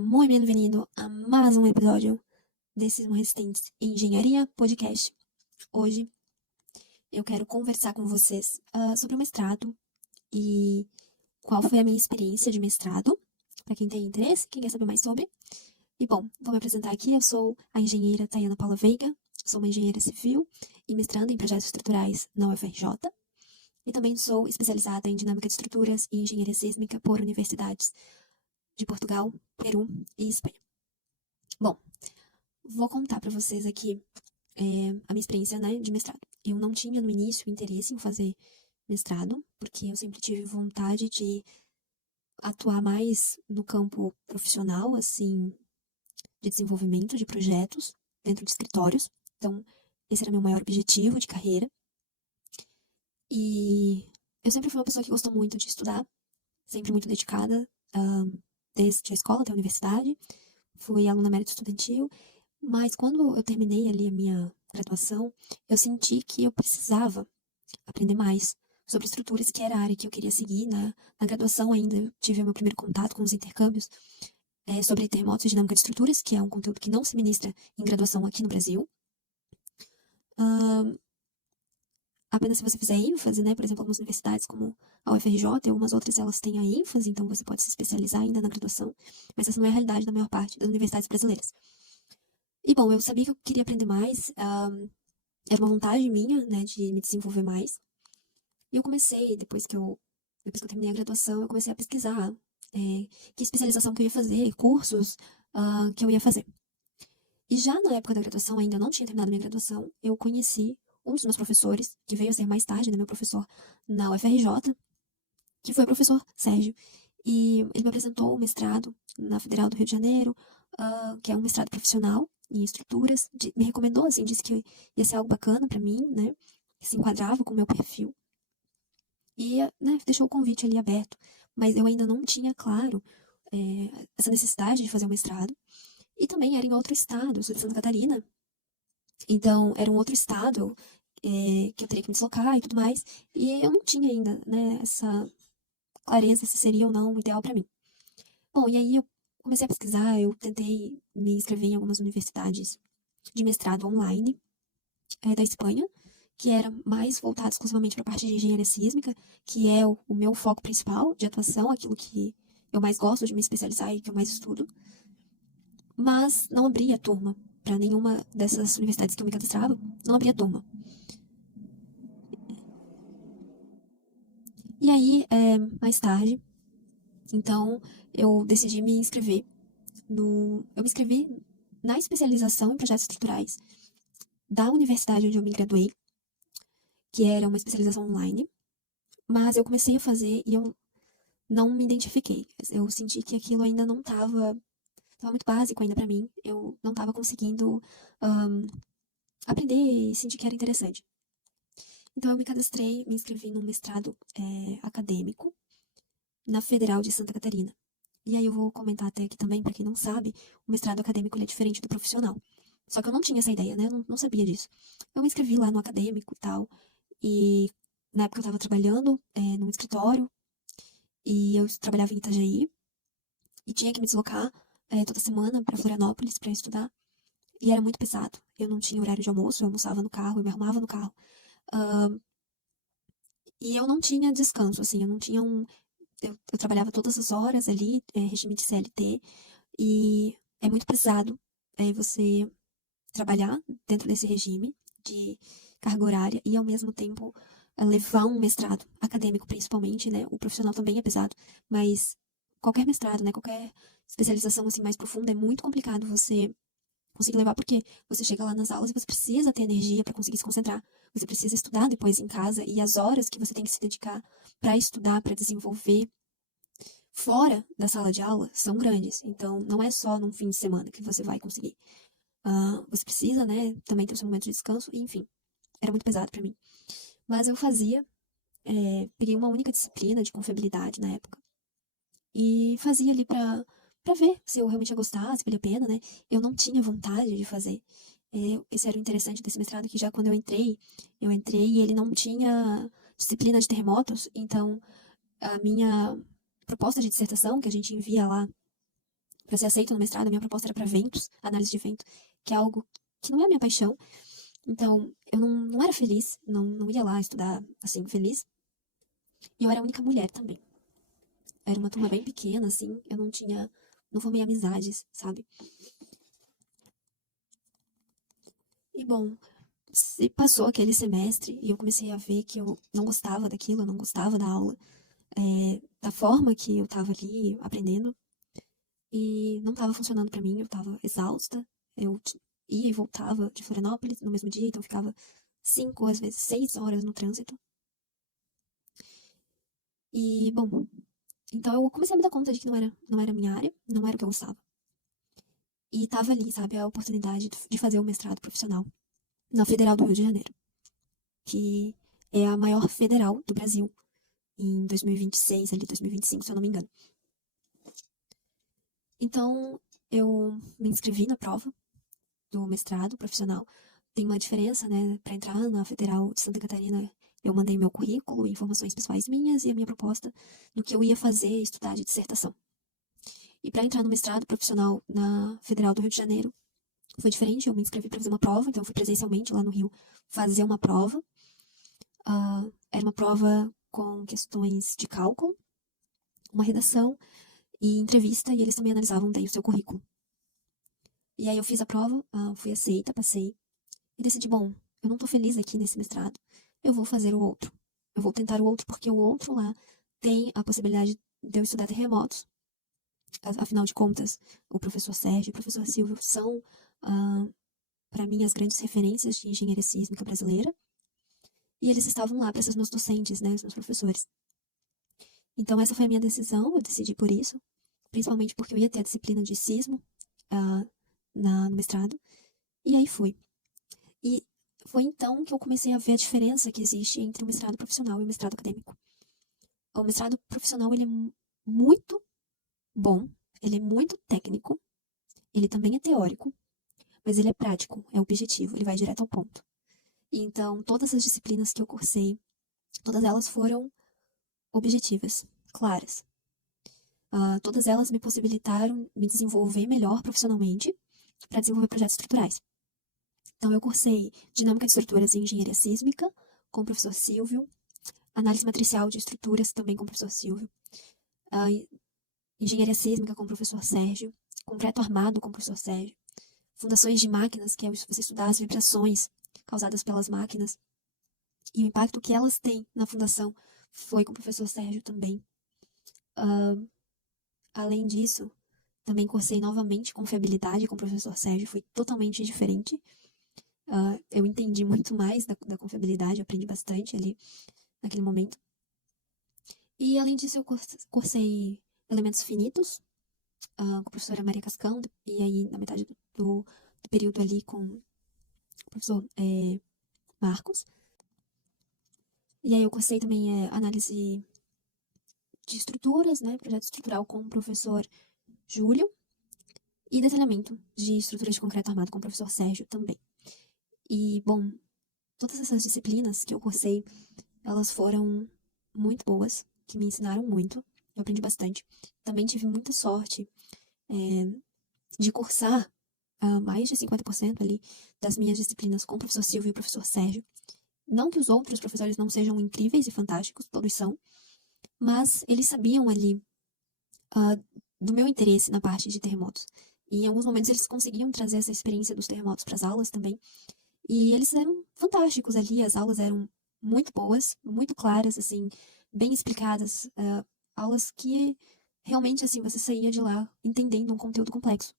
muy bem-vindo a mais um episódio desse Resistentes Engenharia Podcast. Hoje eu quero conversar com vocês sobre o mestrado e qual foi a minha experiência de mestrado, para quem tem interesse, quem quer saber mais sobre. E bom, vou me apresentar aqui, eu sou a engenheira Tayana Paula Veiga, sou uma engenheira civil e mestranda em projetos estruturais na UFRJ. E também sou especializada em dinâmica de estruturas e engenharia sísmica por universidades de Portugal, Peru e Espanha. Bom, vou contar para vocês aqui a minha experiência, né, de mestrado. Eu não tinha no início interesse em fazer mestrado, porque eu sempre tive vontade de atuar mais no campo profissional, assim, de desenvolvimento de projetos dentro de escritórios. Então, esse era meu maior objetivo de carreira. E eu sempre fui uma pessoa que gostou muito de estudar, sempre muito dedicada, desde a escola até a universidade. Fui aluna mérito estudantil, mas quando eu terminei ali a minha graduação, eu senti que eu precisava aprender mais sobre estruturas, que era a área que eu queria seguir. Na graduação ainda eu tive o meu primeiro contato com os intercâmbios sobre terremotos e dinâmica de estruturas, que é um conteúdo que não se ministra em graduação aqui no Brasil. Apenas se você fizer ênfase, né? Por exemplo, algumas universidades como a UFRJ e algumas outras, elas têm a ênfase, então você pode se especializar ainda na graduação, mas essa não é a realidade da maior parte das universidades brasileiras. E bom, eu sabia que eu queria aprender mais, era uma vontade minha, né, de me desenvolver mais. E eu comecei, depois que eu terminei a graduação, eu comecei a pesquisar que especialização que eu ia fazer, cursos que eu ia fazer. E já na época da graduação, ainda não tinha terminado a minha graduação, eu conheci um dos meus professores, que veio a ser mais tarde, né, meu professor na UFRJ, que foi o professor Sérgio. E ele me apresentou o mestrado na Federal do Rio de Janeiro, que é um mestrado profissional em estruturas. Me recomendou, assim, disse que ia ser algo bacana para mim, né, que se enquadrava com o meu perfil. E, né, deixou o convite ali aberto. Mas eu ainda não tinha claro essa necessidade de fazer um mestrado. E também era em outro estado, eu sou de Santa Catarina. Então, era um outro estado que eu teria que me deslocar e tudo mais. E eu não tinha ainda, né, essa clareza se seria ou não o ideal para mim. Bom, e aí eu comecei a pesquisar, eu tentei me inscrever em algumas universidades de mestrado online da Espanha, que era mais voltado exclusivamente para a parte de engenharia sísmica, que é o meu foco principal de atuação, aquilo que eu mais gosto de me especializar e que eu mais estudo. Mas não abria turma para nenhuma dessas universidades que eu me cadastrava, não abria turma. E aí, mais tarde, então, eu decidi me inscrever eu me inscrevi na especialização em projetos estruturais da universidade onde eu me graduei, que era uma especialização online, mas eu comecei a fazer e eu não me identifiquei. Eu senti que aquilo ainda não estava muito básico ainda para mim, eu não estava conseguindo aprender e sentir que era interessante. Então eu me cadastrei, me inscrevi num mestrado acadêmico na Federal de Santa Catarina. E aí eu vou comentar até aqui também, para quem não sabe, o mestrado acadêmico ele é diferente do profissional. Só que eu não tinha essa ideia, né? Eu não sabia disso. Eu me inscrevi lá no acadêmico e tal, e na época eu estava trabalhando num escritório, e eu trabalhava em Itajaí, e tinha que me deslocar toda semana para Florianópolis para estudar, e era muito pesado. Eu não tinha horário de almoço, eu almoçava no carro, eu me arrumava no carro. E eu não tinha descanso, assim, eu não tinha eu trabalhava todas as horas ali, regime de CLT, e é muito pesado você trabalhar dentro desse regime de carga horária e, ao mesmo tempo, levar um mestrado acadêmico, principalmente, né? O profissional também é pesado, mas qualquer mestrado, né? Qualquer especialização, assim, mais profunda, é muito complicado você conseguir levar, porque você chega lá nas aulas e você precisa ter energia para conseguir se concentrar. Você precisa estudar depois em casa e as horas que você tem que se dedicar para estudar, para desenvolver fora da sala de aula são grandes. Então, não é só num fim de semana que você vai conseguir. Você precisa, né, também ter o seu momento de descanso, e, enfim, era muito pesado para mim. Mas eu fazia, peguei uma única disciplina de confiabilidade na época, e fazia ali pra ver se eu realmente ia gostar, se valia a pena, né? Eu não tinha vontade de fazer. Esse era o interessante desse mestrado, que já quando eu entrei e ele não tinha disciplina de terremotos, então a minha proposta de dissertação, que a gente envia lá para ser aceita no mestrado, a minha proposta era para ventos, análise de vento, que é algo que não é a minha paixão. Então, eu não era feliz, não ia lá estudar, assim, feliz. E eu era a única mulher também. Era uma turma bem pequena, assim, eu não formei amizades, sabe? E bom, se passou aquele semestre e eu comecei a ver que eu não gostava daquilo, eu não gostava da aula, da forma que eu tava ali aprendendo, e não tava funcionando pra mim, eu tava exausta, ia e voltava de Florianópolis no mesmo dia, então eu ficava 5, às vezes 6 horas no trânsito. E, bom, então eu comecei a me dar conta de que não era a minha área, não era o que eu gostava. E tava ali, sabe, a oportunidade de fazer o mestrado profissional na Federal do Rio de Janeiro, que é a maior federal do Brasil, em 2026, ali 2025, se eu não me engano. Então, eu me inscrevi na prova do mestrado profissional. Tem uma diferença, né, para entrar na Federal de Santa Catarina, eu mandei meu currículo, informações pessoais minhas e a minha proposta do que eu ia fazer, estudar de dissertação. E para entrar no mestrado profissional na Federal do Rio de Janeiro, foi diferente, eu me inscrevi para fazer uma prova, então eu fui presencialmente lá no Rio fazer uma prova. Era uma prova com questões de cálculo, uma redação e entrevista, e eles também analisavam daí o seu currículo. E aí eu fiz a prova, fui aceita, passei, e decidi, bom, eu não tô feliz aqui nesse mestrado, eu vou fazer o outro. Eu vou tentar o outro, porque o outro lá tem a possibilidade de eu estudar terremotos. Afinal de contas, o professor Sérgio e o professor Silvio são, para mim, as grandes referências de engenharia sísmica brasileira, e eles estavam lá para ser os meus docentes, né, os meus professores. Então essa foi a minha decisão, eu decidi por isso, principalmente porque eu ia ter a disciplina de sismo no mestrado, e aí fui. E foi então que eu comecei a ver a diferença que existe entre o mestrado profissional e o mestrado acadêmico. O mestrado profissional, ele é muito bom, ele é muito técnico, ele também é teórico, mas ele é prático, é objetivo, ele vai direto ao ponto. E então, todas as disciplinas que eu cursei, todas elas foram objetivas, claras. Todas elas me possibilitaram me desenvolver melhor profissionalmente para desenvolver projetos estruturais. Então, eu cursei Dinâmica de Estruturas e Engenharia Sísmica com o professor Silvio, Análise Matricial de Estruturas também com o professor Silvio, Engenharia Sísmica com o professor Sérgio, Concreto Armado com o professor Sérgio, Fundações de Máquinas, que é você estudar as vibrações causadas pelas máquinas e o impacto que elas têm na fundação, foi com o professor Sérgio também. Além disso, também cursei novamente confiabilidade com o professor Sérgio, foi totalmente diferente. Eu entendi muito mais da confiabilidade, eu aprendi bastante ali naquele momento. E além disso, eu cursei elementos finitos com a professora Maria Cascão, e aí na metade do período ali com o professor Marcos. E aí eu cursei também análise de estruturas, né, projeto estrutural com o professor Júlio, e detalhamento de estruturas de concreto armado com o professor Sérgio também. E, bom, todas essas disciplinas que eu cursei, elas foram muito boas, que me ensinaram muito, eu aprendi bastante. Também tive muita sorte de cursar mais de 50% ali das minhas disciplinas com o professor Silvio e o professor Sérgio. Não que os outros professores não sejam incríveis e fantásticos, todos são, mas eles sabiam ali do meu interesse na parte de terremotos. E em alguns momentos eles conseguiam trazer essa experiência dos terremotos para as aulas também. E eles eram fantásticos ali, as aulas eram muito boas, muito claras, assim, bem explicadas, aulas que realmente, assim, você saía de lá entendendo um conteúdo complexo.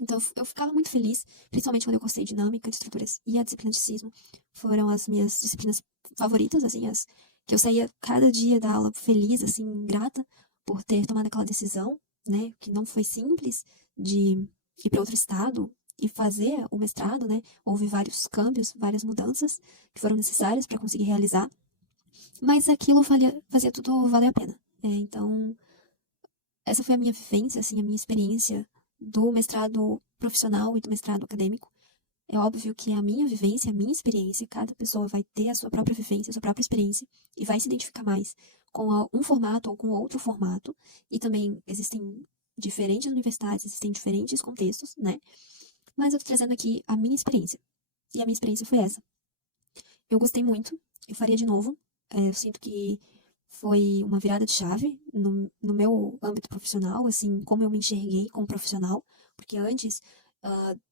Então, eu ficava muito feliz, principalmente quando eu cursei dinâmica de estruturas e a disciplina de sismo. Foram as minhas disciplinas favoritas, assim, as que eu saía cada dia da aula feliz, assim, grata por ter tomado aquela decisão, né, que não foi simples de ir para outro estado e fazer o mestrado, né? Houve vários câmbios, várias mudanças que foram necessárias para conseguir realizar, mas aquilo fazia tudo valer a pena. Então, essa foi a minha vivência, assim, a minha experiência do mestrado profissional e do mestrado acadêmico. É óbvio que a minha vivência, a minha experiência, cada pessoa vai ter a sua própria vivência, a sua própria experiência e vai se identificar mais com um formato ou com outro formato. E também existem diferentes universidades, existem diferentes contextos, né? Mas eu tô trazendo aqui a minha experiência. E a minha experiência foi essa. Eu gostei muito, eu faria de novo. Eu sinto que foi uma virada de chave no meu âmbito profissional, assim, como eu me enxerguei como profissional, porque antes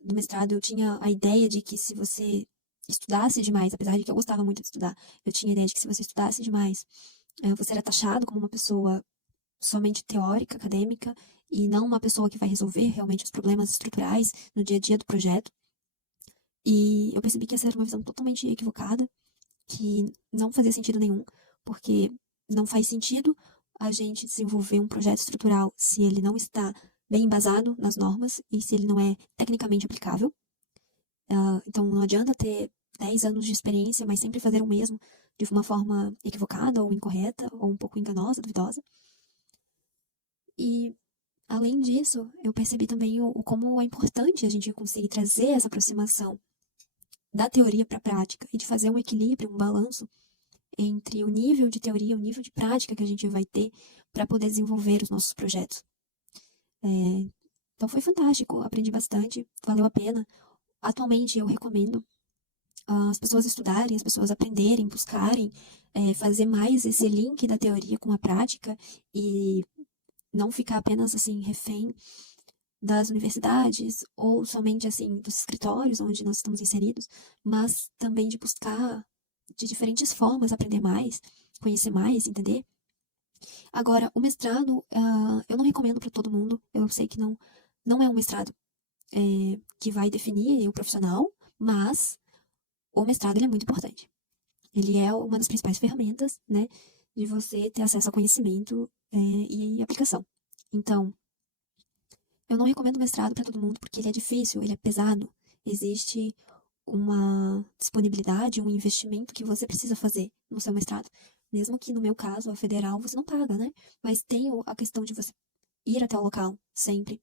do mestrado eu tinha a ideia de que se você estudasse demais, apesar de que eu gostava muito de estudar, eu tinha a ideia de que se você estudasse demais, você era taxado como uma pessoa somente teórica, acadêmica, e não uma pessoa que vai resolver realmente os problemas estruturais no dia a dia do projeto. E eu percebi que essa era uma visão totalmente equivocada, que não fazia sentido nenhum, porque não faz sentido a gente desenvolver um projeto estrutural se ele não está bem embasado nas normas e se ele não é tecnicamente aplicável. Então não adianta ter 10 anos de experiência, mas sempre fazer o mesmo de uma forma equivocada ou incorreta ou um pouco enganosa, duvidosa. E além disso, eu percebi também o como é importante a gente conseguir trazer essa aproximação da teoria para a prática e de fazer um equilíbrio, um balanço entre o nível de teoria e o nível de prática que a gente vai ter para poder desenvolver os nossos projetos. Então foi fantástico, aprendi bastante, valeu a pena. Atualmente eu recomendo as pessoas estudarem, as pessoas aprenderem, buscarem, fazer mais esse link da teoria com a prática e não ficar apenas assim refém das universidades ou somente assim dos escritórios onde nós estamos inseridos, mas também de buscar de diferentes formas aprender mais, conhecer mais, entender. Agora, o mestrado, eu não recomendo para todo mundo. Eu sei que não é um mestrado que vai definir o profissional, mas o mestrado ele é muito importante. Ele é uma das principais ferramentas, né, de você ter acesso a conhecimento e aplicação. Então, eu não recomendo mestrado para todo mundo porque ele é difícil, ele é pesado. Existe uma disponibilidade, um investimento que você precisa fazer no seu mestrado. Mesmo que no meu caso, a federal, você não paga, né? Mas tem a questão de você ir até o local sempre,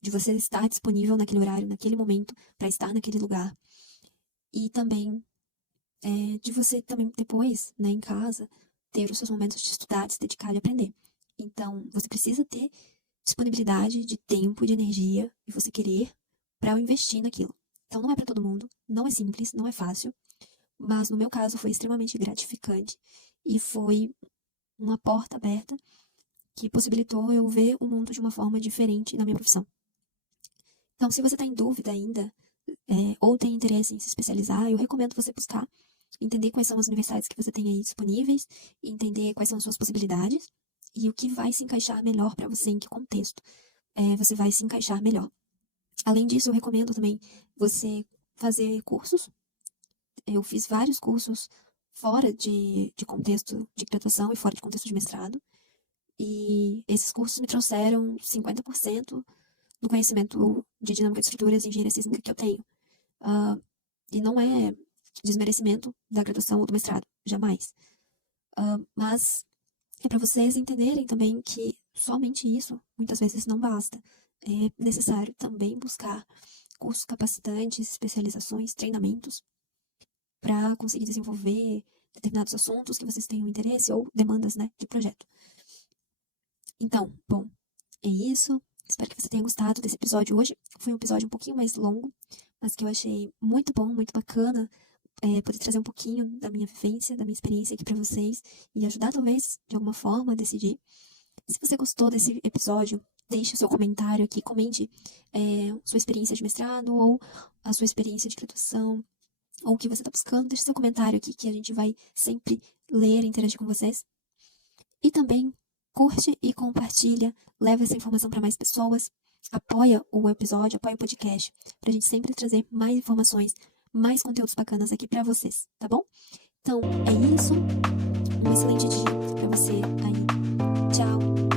de você estar disponível naquele horário, naquele momento, para estar naquele lugar. E também de você também depois, né, em casa, ter os seus momentos de estudar, de se dedicar e aprender. Então, você precisa ter disponibilidade de tempo, de energia e você querer para investir naquilo. Então, não é para todo mundo, não é simples, não é fácil, mas no meu caso foi extremamente gratificante e foi uma porta aberta que possibilitou eu ver o mundo de uma forma diferente na minha profissão. Então, se você está em dúvida ainda, ou tem interesse em se especializar, eu recomendo você buscar entender quais são as universidades que você tem aí disponíveis, entender quais são as suas possibilidades e o que vai se encaixar melhor para você, em que contexto você vai se encaixar melhor. Além disso, eu recomendo também você fazer cursos. Eu fiz vários cursos fora de contexto de graduação e fora de contexto de mestrado. E esses cursos me trouxeram 50% do conhecimento de dinâmica de estruturas e engenharia sísmica que eu tenho. E não é desmerecimento da graduação ou do mestrado, jamais. Mas é para vocês entenderem também que somente isso, muitas vezes, não basta. É necessário também buscar cursos capacitantes, especializações, treinamentos, para conseguir desenvolver determinados assuntos que vocês tenham interesse ou demandas, né, de projeto. Então, bom, é isso. Espero que você tenha gostado desse episódio hoje. Foi um episódio um pouquinho mais longo, mas que eu achei muito bom, muito bacana, poder trazer um pouquinho da minha vivência, da minha experiência aqui para vocês e ajudar, talvez, de alguma forma, a decidir. Se você gostou desse episódio, deixe o seu comentário aqui, comente sua experiência de mestrado ou a sua experiência de graduação, ou o que você está buscando. Deixe seu comentário aqui que a gente vai sempre ler e interagir com vocês. E também curte e compartilha, leva essa informação para mais pessoas, apoia o episódio, apoia o podcast, para a gente sempre trazer mais informações, mais conteúdos bacanas aqui para vocês, tá bom? Então, é isso. Um excelente dia para você aí. Tchau!